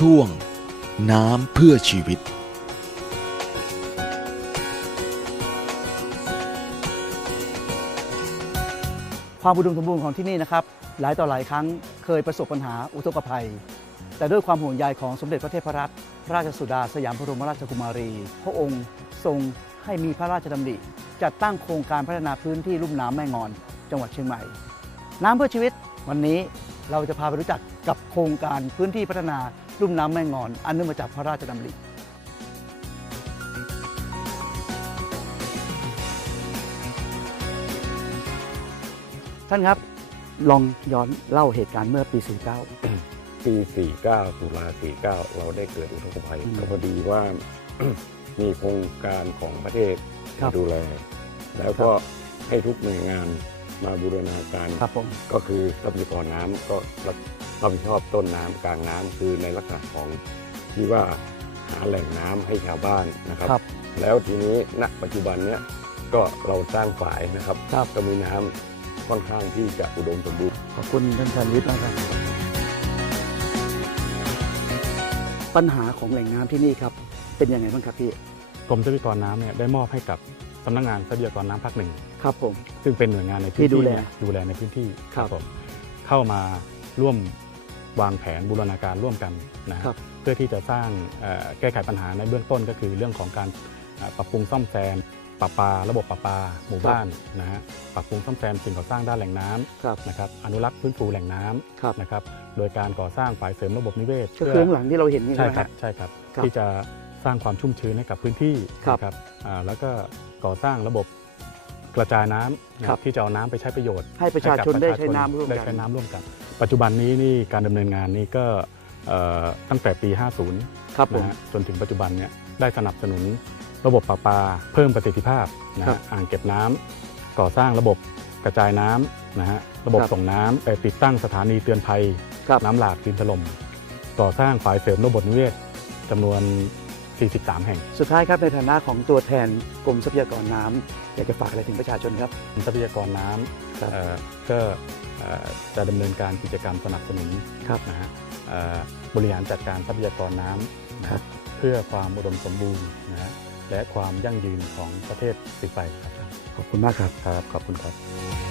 ช่วง น้ำเพื่อชีวิต ความอุดมสมบูรณ์ของที่นี่นะครับ หลายต่อหลายครั้งเคยประสบปัญหาอุทกภัย แต่ด้วยความห่วงใยของสมเด็จพระเทพรัตนพระราชสุดาสยามบรมราชกุมารี พระองค์ทรงให้มีพระราชดำริจัดตั้งโครงการพัฒนาพื้นที่ลุ่มน้ำแม่งอน จังหวัดเชียงใหม่ น้ำเพื่อชีวิตวันนี้เราจะพาไปรู้จักกับโครงการพื้นที่พัฒนา ลุ่มน้ำแม่งอน อันเนื่องมาจากพระราชดำริท่านครับลองย้อนเล่าเหตุการณ์เมื่อปี 49 ปี 49ตุลา49 เราได้เกิดอุทกภัยอืมก็พอดีว่ามีโครงการของประเทศครับมาดูแล แล้วก็ให้ทุกหน่วยงานมาบูรณาการครับผมก็คือทรัพยากรน้ำก็ รับรับผิดชอบต้นน้ำกลางน้ำคือในลักษณะของที่ว่าหาแหล่งน้ำให้ชาวบ้านนะครับครับแล้วทีนี้ณปัจจุบันเนี้ยก็เราสร้างฝายนะครับครับก็มีน้ำค่อนข้างที่จะอุดมสมบูรณ์ขอบคุณท่านชันวิทย์นะครับ ปัญหาของแหล่งน้ำที่นี่ครับ เป็นยังไงบ้างครับพี่กรมทรัพยากรน้ำเนี่ยได้มอบให้กับสำนักงานทรัพยากรน้ำภาคหนึ่งครับผมซึ่งเป็นหน่วยงานในพื้นที่ดูที่แลเนี่ยดูแลในพื้นที่ครับผมเข้ามาร่วม วางแผนบูรณาการร่วมกันนะฮะครับเพื่อที่จะสร้างเอ่อแก้ไขปัญหาในเบื้องต้นก็คือเรื่องของการเอ่อปรับปรุงซ่อมแซมปรับปาระบบปรับปาหมู่บ้านนะฮะปรับปรุงซ่อมแซมสิ่งก่อสร้างด้านแหล่งน้ำครับนะครับอนุรักษ์ฟื้นฟูแหล่งน้ำครับนะครับโดยการก่อสร้างฝ่ายเสริมระบบนิเวศก็คือข้างหลังที่เราเห็นนี่ใช่ใช่ไหมคครัรับ บใช่ครับ ครับที่จะสร้างความชุ่มชื้นให้กับพื้นที่ครับนะครับอ่าแล้วก็ก่อสร้างระบบกระจายน้ำนะครับ ที่จะเอาน้ำไปใช้ประโยชน์ให้ประชาชนกับได้ประใช้น้ำร่วมได้กันใช้น้ำร่วมกัน ปัจจุบันนี้นี่การดำเนินงานนี่ก็เอ่อตั้งแต่ปี 50ครับผมนะฮะจนถึงปัจจุบันเนี่ยได้สนับสนุนระบบประปาเพิ่มประสิทธิภาพนะครัฮะบอ่างเก็บน้ำก่อสร้างระบบกระจายน้ำนะฮะระบบครับส่งน้ำไปติดตั้งสถานีเตือนภัยครับน้ำหลากดินถล่มก่อสร้างฝ่ายเสริมระบบนิเวศจำนวน 43 แห่ง สุดท้ายครับในฐานะของตัวแทนกรมทรัพยากรน้ำอยากจะฝากอะไรถึงประชาชนครับ ทรัพยากรน้ครับำเอ่อก็เอ่อจะดำเนินการกิจกรรมสนับสนุนครับ นะฮะเอ่อบริหารจัดการทรัพยากรน้ำนะครัฮะบ เพื่อความอุดมสมบูรณ์นะฮะและความยั่งยืนของประเทศสืบไปครับขอบคุณมากครับ ครับขอบคุณครับ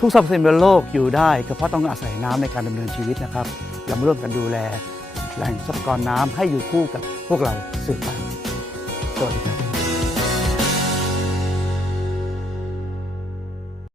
ทุกสรรพสิ่งบนโลกอยู่ได้ก็เพราะต้องอาศัยน้ำในการดำเนินชีวิตนะครับเรามาร่วมกันดูแลแหล่งทรัพยากรน้ำให้อยู่คู่กับพวกเราสืบไป